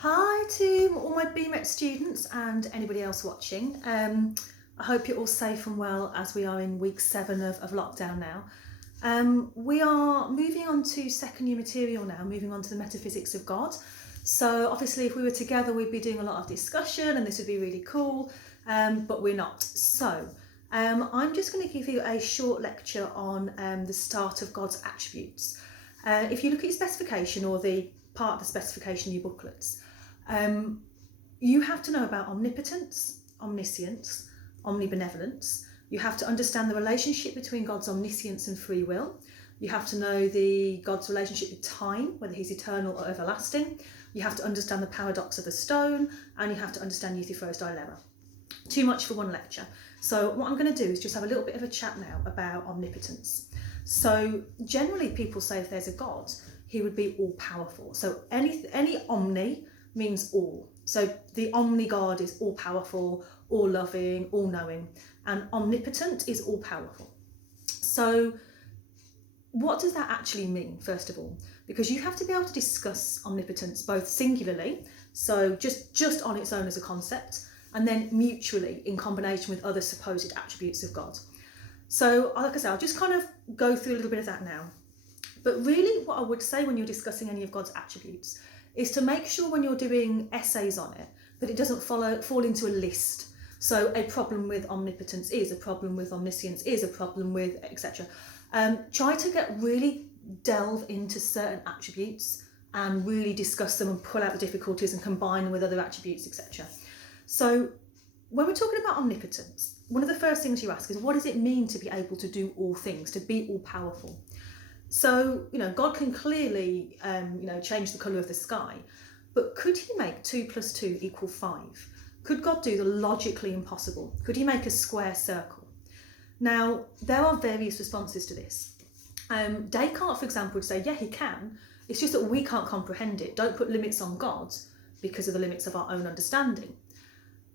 Hi to all my BMET students and anybody else watching. I hope you're all safe and well as we are in week 7 of lockdown now. We are moving on to second year material now, moving on to the metaphysics of God. So obviously if we were together we'd be doing a lot of discussion and this would be really cool, but we're not. So I'm just going to give you a short lecture on the start of God's attributes. If you look at your specification or the part of the specification in your booklets, you have to know about omnipotence, omniscience, omnibenevolence. You have to understand the relationship between God's omniscience and free will. You have to know God's relationship with time, whether he's eternal or everlasting. You have to understand the paradox of the stone, and you have to understand Euthyphro's dilemma. Too much for one lecture. So what I'm going to do is just have a little bit of a chat now about omnipotence. So generally people say if there's a God, he would be all powerful. So any omni means all. So the omni God is all powerful, all loving, all knowing, and omnipotent is all powerful. So what does that actually mean, first of all? Because you have to be able to discuss omnipotence both singularly, so just on its own as a concept, and then mutually in combination with other supposed attributes of God. So like I said, I'll just kind of go through a little bit of that now. But really what I would say when you're discussing any of God's attributes is to make sure when you're doing essays on it that it doesn't fall into a list. So a problem with omnipotence is, a problem with omniscience is, a problem with etc. Try to really delve into certain attributes and really discuss them and pull out the difficulties and combine them with other attributes, etc. So when we're talking about omnipotence, one of the first things you ask is, what does it mean to be able to do all things, to be all powerful? So, God can clearly, change the colour of the sky, but could he make 2 + 2 = 5? Could God do the logically impossible? Could he make a square circle? Now, there are various responses to this. Descartes, for example, would say, yeah, he can. It's just that we can't comprehend it. Don't put limits on God because of the limits of our own understanding.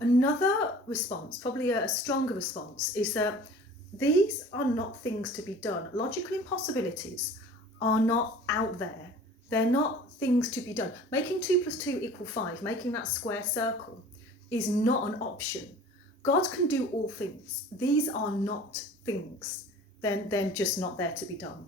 Another response, probably a stronger response, is that these are not things to be done. Logical impossibilities are not out there. They're not things to be done. Making 2 + 2 = 5, making that square circle, is not an option. God can do all things. These are not things. They're just not there to be done.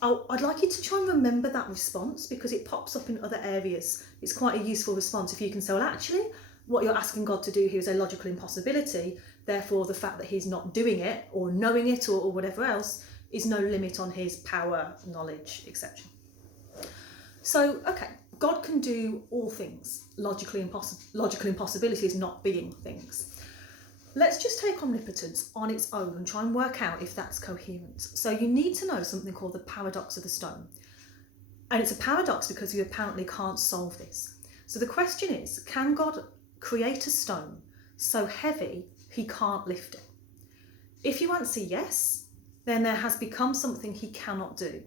I'd like you to try and remember that response because it pops up in other areas. It's quite a useful response if you can say, well, actually, what you're asking God to do here is a logical impossibility. Therefore, the fact that he's not doing it or knowing it or whatever else is no limit on his power, knowledge, etc. So, okay, God can do all things. Logical impossibility is not being things. Let's just take omnipotence on its own and try and work out if that's coherent. So you need to know something called the paradox of the stone. And it's a paradox because you apparently can't solve this. So the question is, can God create a stone so heavy he can't lift it? If you answer yes, then there has become something he cannot do.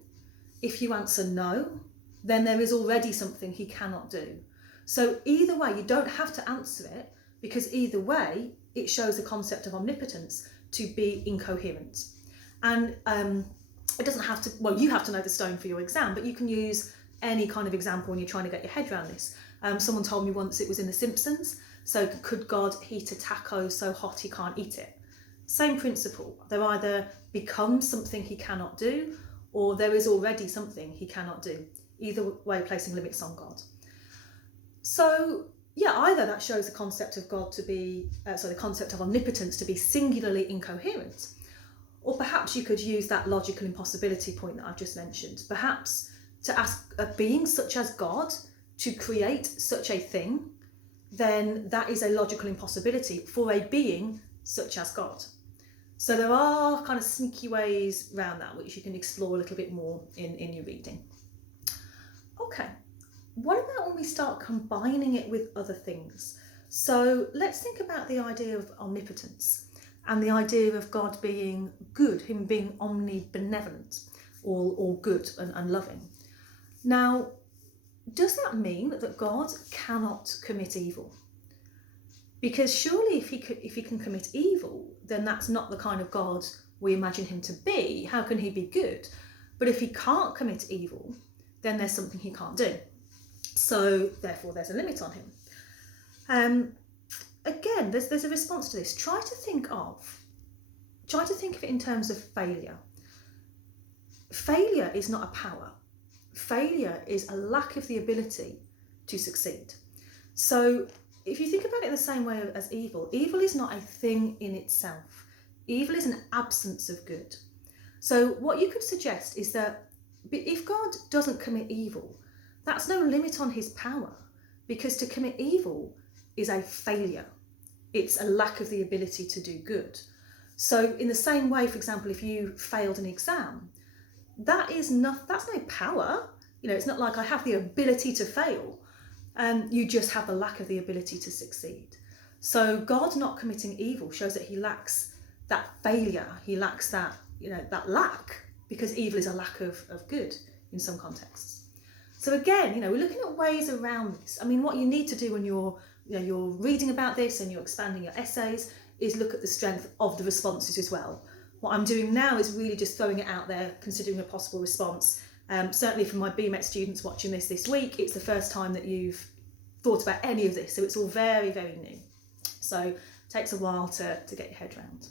If you answer no, then there is already something he cannot do. So either way, you don't have to answer it because either way, it shows the concept of omnipotence to be incoherent. And it doesn't have to, well, you have to know the stone for your exam, but you can use any kind of example when you're trying to get your head around this. Someone told me once it was in The Simpsons. So could God heat a taco so hot he can't eat it? Same principle. There either becomes something he cannot do, or there is already something he cannot do. Either way, placing limits on God. So yeah, either that shows the concept of God to be, the concept of omnipotence to be singularly incoherent, or perhaps you could use that logical impossibility point that I've just mentioned. Perhaps to ask a being such as God to create such a thing, then that is a logical impossibility for a being such as God. So there are kind of sneaky ways around that which you can explore a little bit more in your reading. Okay, what about when we start combining it with other things? So let's think about the idea of omnipotence and the idea of God being good, him being omnibenevolent, all good and loving. Now, does that mean that God cannot commit evil? Because surely if he can commit evil, then that's not the kind of God we imagine him to be. How can he be good? But if he can't commit evil, then there's something he can't do. So therefore there's a limit on him. Again, there's a response to this. Try to think of it in terms of failure. Failure is not a power. Failure is a lack of the ability to succeed. So if you think about it in the same way as evil is not a thing in itself. Evil is an absence of good. So what you could suggest is that if God doesn't commit evil, that's no limit on his power, because to commit evil is a failure. It's a lack of the ability to do good. So in the same way, for example, if you failed an exam, that's no power. It's not like I have the ability to fail. You just have the lack of the ability to succeed. So God not committing evil shows that he lacks that failure. He lacks that, that lack, because evil is a lack of good in some contexts. So again, we're looking at ways around this. I mean, what you need to do when you're reading about this and you're expanding your essays is look at the strength of the responses as well. What I'm doing now is really just throwing it out there, considering a possible response. Certainly for my BMET students watching this week, it's the first time that you've thought about any of this, so it's all very, very new. So it takes a while to get your head around.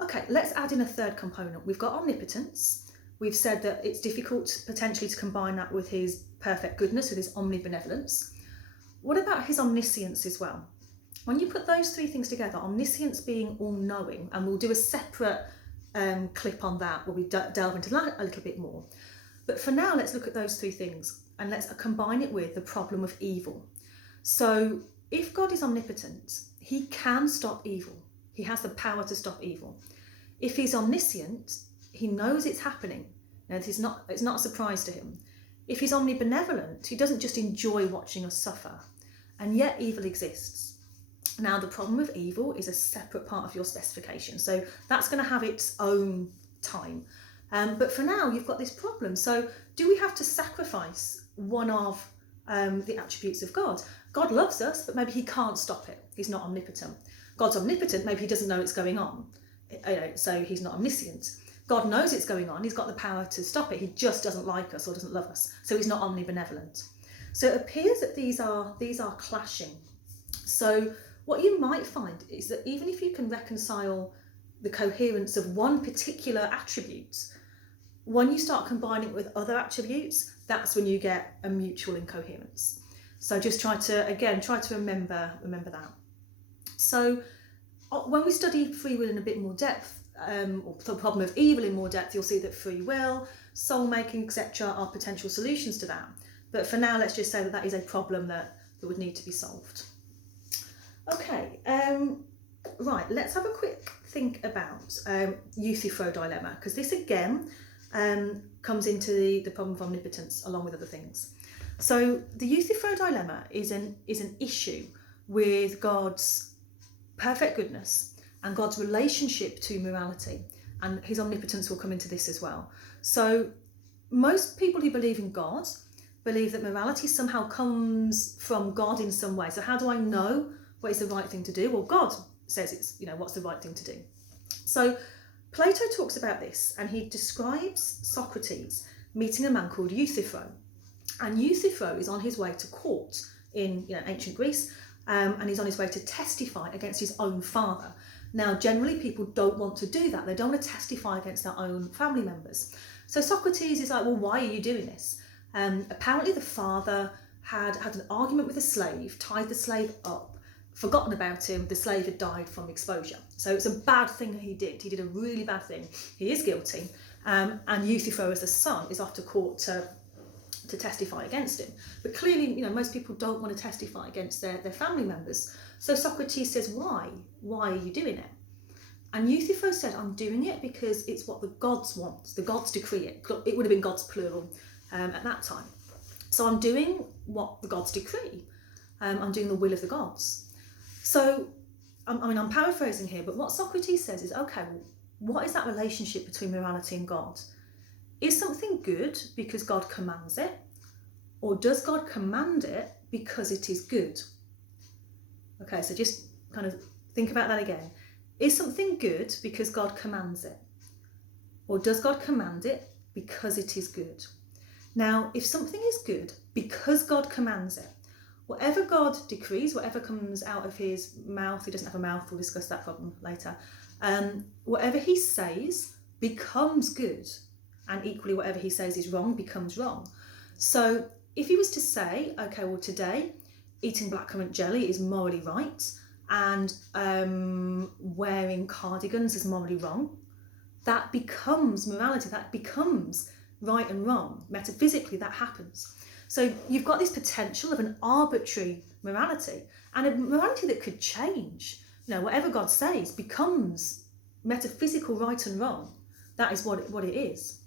Okay, let's add in a third component. We've got omnipotence. We've said that it's difficult potentially to combine that with his perfect goodness, with his omnibenevolence. What about his omniscience as well? When you put those three things together, omniscience being all-knowing, and we'll do a separate clip on that where we delve into that a little bit more. But for now, let's look at those three things and let's combine it with the problem of evil. So if God is omnipotent, he can stop evil. He has the power to stop evil. If he's omniscient, he knows it's happening. It's not a surprise to him. If he's omnibenevolent, he doesn't just enjoy watching us suffer. And yet evil exists. Now, the problem of evil is a separate part of your specification. So that's going to have its own time. But for now, you've got this problem. So do we have to sacrifice one of the attributes of God? God loves us, but maybe he can't stop it. He's not omnipotent. God's omnipotent, maybe he doesn't know it's going on. So he's not omniscient. God knows it's going on. He's got the power to stop it. He just doesn't like us or doesn't love us. So he's not omnibenevolent. So it appears that these are clashing. So what you might find is that even if you can reconcile the coherence of one particular attribute, when you start combining it with other attributes, that's when you get a mutual incoherence. So just try to remember that. So when we study free will in a bit more depth, or the problem of evil in more depth, you'll see that free will, soul making, etc. are potential solutions to that. But for now, let's just say that is a problem that would need to be solved. Okay, right, let's have a quick think about Euthyphro dilemma, because this again comes into the problem of omnipotence along with other things. So the Euthyphro dilemma is an issue with God's perfect goodness and God's relationship to morality, and his omnipotence will come into this as well. So most people who believe in God believe that morality somehow comes from God in some way. So how do I know what is the right thing to do? Well, God says it's, what's the right thing to do. So Plato talks about this, and he describes Socrates meeting a man called Euthyphro. And Euthyphro is on his way to court in ancient Greece, and he's on his way to testify against his own father. Now, generally, people don't want to do that. They don't want to testify against their own family members. So Socrates is like, well, why are you doing this? Apparently, the father had an argument with a slave, tied the slave up, forgotten about him. The slave had died from exposure. So it's a bad thing that he did. He did a really bad thing. He is guilty. And Euthyphro, as the son, is off to court to testify against him. But clearly, most people don't want to testify against their family members. So Socrates says, why? Why are you doing it? And Euthyphro said, I'm doing it because it's what the gods want. The gods decree it. It would have been gods plural at that time. So I'm doing what the gods decree. I'm doing the will of the gods. So, I'm paraphrasing here, but what Socrates says is, okay, well, what is that relationship between morality and God? Is something good because God commands it? Or does God command it because it is good? Okay, so just kind of think about that again. Is something good because God commands it? Or does God command it because it is good? Now, if something is good, because God commands it. Whatever God decrees, whatever comes out of his mouth, he doesn't have a mouth, we'll discuss that problem later. Whatever he says becomes good, and equally whatever he says is wrong becomes wrong. So if he was to say, okay, well today eating blackcurrant jelly is morally right, and wearing cardigans is morally wrong, that becomes morality, that becomes right and wrong. Metaphysically, that happens. So you've got this potential of an arbitrary morality, and a morality that could change. Whatever God says becomes metaphysical right and wrong. That is what it is.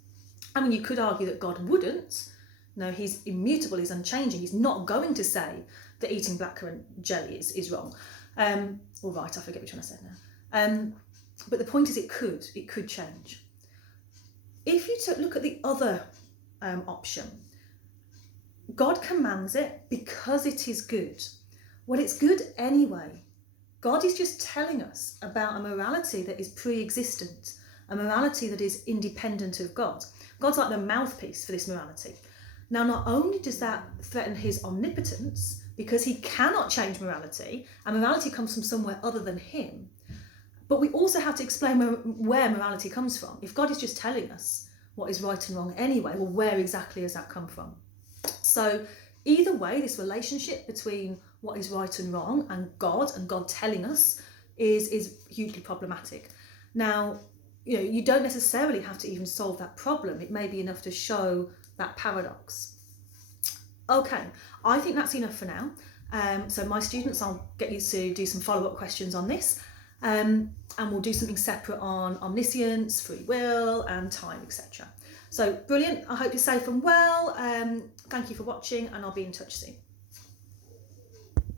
I mean, you could argue that God wouldn't. No, he's immutable, he's unchanging. He's not going to say that eating blackcurrant jelly is wrong. Or right, I forget which one I said now. But the point is it could change. If you look at the other option, God commands it because it is good. Well, it's good anyway. God is just telling us about a morality that is pre-existent, a morality that is independent of God. God's like the mouthpiece for this morality. Now, not only does that threaten his omnipotence, because he cannot change morality, and morality comes from somewhere other than him, but we also have to explain where morality comes from. If God is just telling us what is right and wrong anyway, well, where exactly has that come from? So either way, this relationship between what is right and wrong and God telling us is hugely problematic. Now, you don't necessarily have to even solve that problem. It may be enough to show that paradox. Okay, I think that's enough for now. So my students, I'll get you to do some follow-up questions on this, and we'll do something separate on omniscience, free will, and time, etc. So brilliant. I hope you're safe and well. Thank you for watching, and I'll be in touch soon.